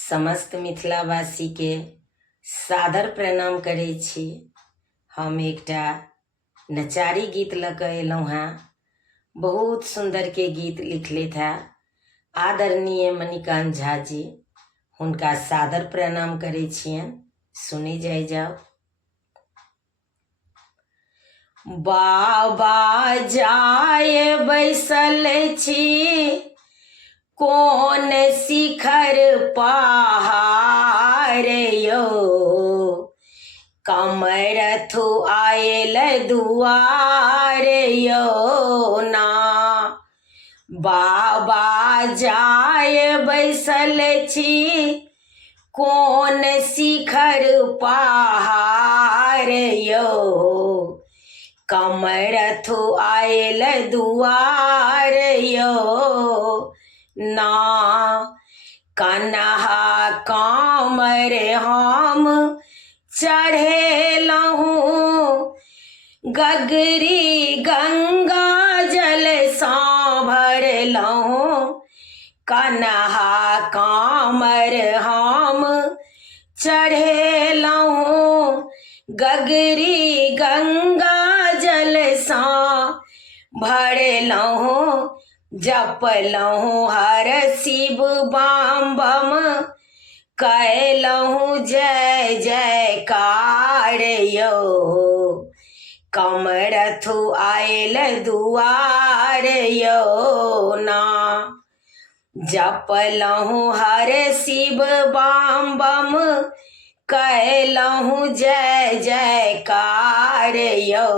समस्त मिथिलावासी के सादर प्रणाम करै छी। हम एकटा नचारी गीत लऽ कऽ अयलहुँ हेँ। बहुत सुंदर के गीत लिखलेथ है आदरणीय मणिकांत झा जी। हुनका सादर प्रणाम करै छियनि। सुनी जाओ। बाबा जाय बैसल छी कोन शिखर पहाड़ यो, कमरथु आयल दुआर यो ना। बाबा जाय बैसल छी कोन शिखर पहाड़ यो, कमरथु आयल दुआर यो ना। कन्हा कामर हम चढ़ेलहूँ गगरी गंगा जल सा भरलहूँ। कन्हा कामर हम चढ़ेलहूँ गगरी गंगा जल सा भरलहूँ। जपलहूँ हर शिव बाम बम कैलहूँ जय जयकार यो, कमरथु आयल दुआर यो ना। जपलहूँ हर शिव बाम बम कैलहूँ जय जयकार यो,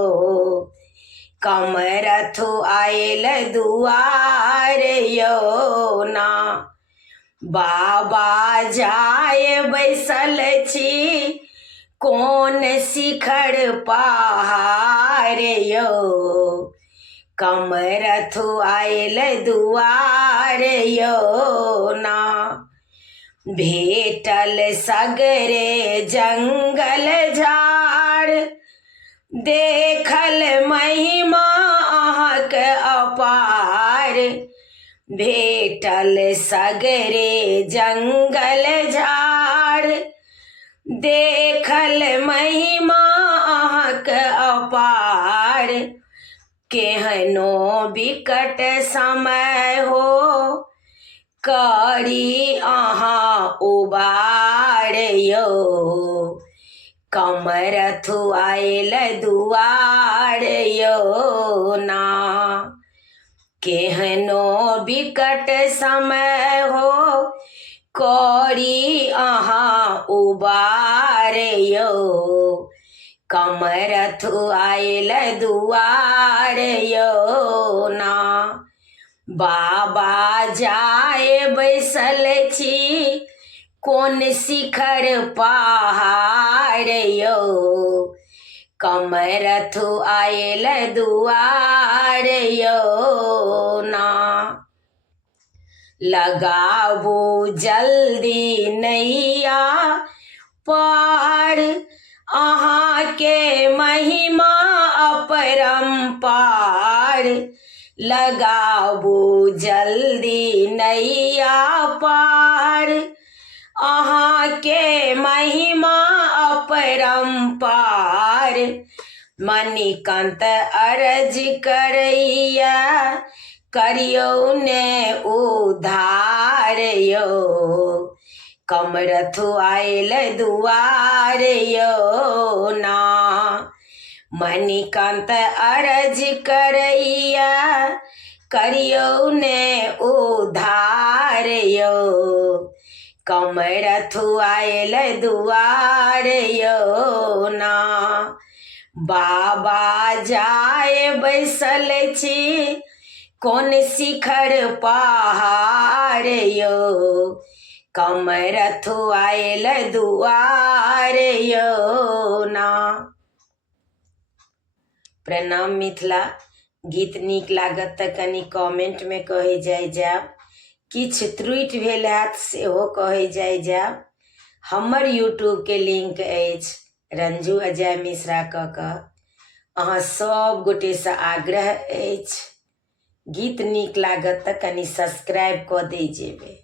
कमरथु आयल दुआर यो ना। बाबा जाय बैसल छी कोन शिखर पहाड़ यो, कमरथु आयल दुआर यो ना। भेटल सगरे जंगल झाड़ देखल महिमा अहाँक अपार। भेटल सगरे जंगल झाड़ देखल महिमा अहाँक अपार। केहनो विकट समय हो करी अहाँ उबार यो, कमरथु आयल दुआर यो ना। केहनो विकट समय हो करी अहाँ उबार यो, कमरथु आयल दुआर यो ना। बाबा जाय बैसल छी कोन शिखर पहाड़ यो, कमरथु आयल दुआर यो ना। लगाबू जल्दी नैया पार अहाँ के महिमा अपरंपार। लगाबू जल्दी नैया पार अहाँ के महिमा अपरंपार। मणिकांत अर्ज करैया करियौ ने उद्धार यो, कमरथु आयल दुआर यो ना। मणिकांत अर्ज करैया करियौ ने उद्धार यो, कमरथु आयल दुआर यो ना। बाबा जाय बैसल छी कोन शिखर पहाड़ यो, कमरथु आयल दुआर यो ना। प्रणाम मिथिला। गीत नीक लागत तऽ कनि कमेंट में कहे जायब। किछु त्रुटि भेल हैत सेहो कहे जायब। हमर यूट्यूब के लिंक अछि रंजू अजय मिश्रा कऽ कऽ। अहाँ सब गोटे से आग्रह अछि गीत नीक लागत तऽ कनि सब्सक्राइब कऽ दै जेबै।